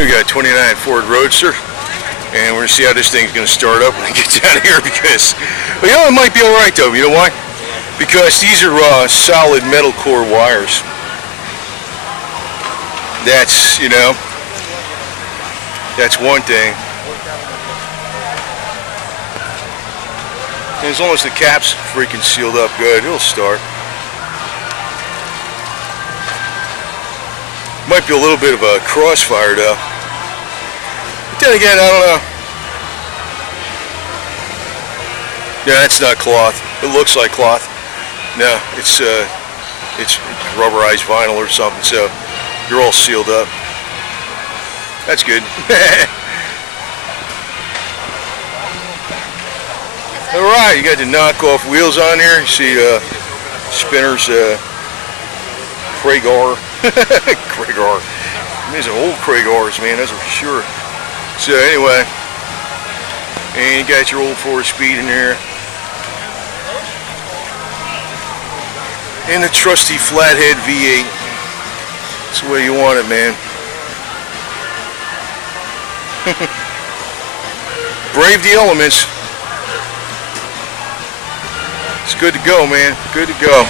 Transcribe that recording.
We got a 29 Ford Roadster, and we're gonna see how this thing's gonna start up when it gets out of here. Because, well, you know, it might be all right though. You know why? Because these are solid metal core wires. That's, you know, that's one thing. And as long as the cap's freaking sealed up good, it'll start. Might be a little bit of a crossfire though. But then again, I don't know. Yeah, that's not cloth. It looks like cloth. No, it's rubberized vinyl or something, so you're all sealed up. That's good. Alright, you got the knockoff wheels on here. You see Spinner's Corvair. Corvair. These are old Corvairs, man, that's for sure. So anyway, and you got your old 4-speed in there. And the trusty flathead V8. That's the way you want it, man. Brave the elements. It's good to go, man. Good to go.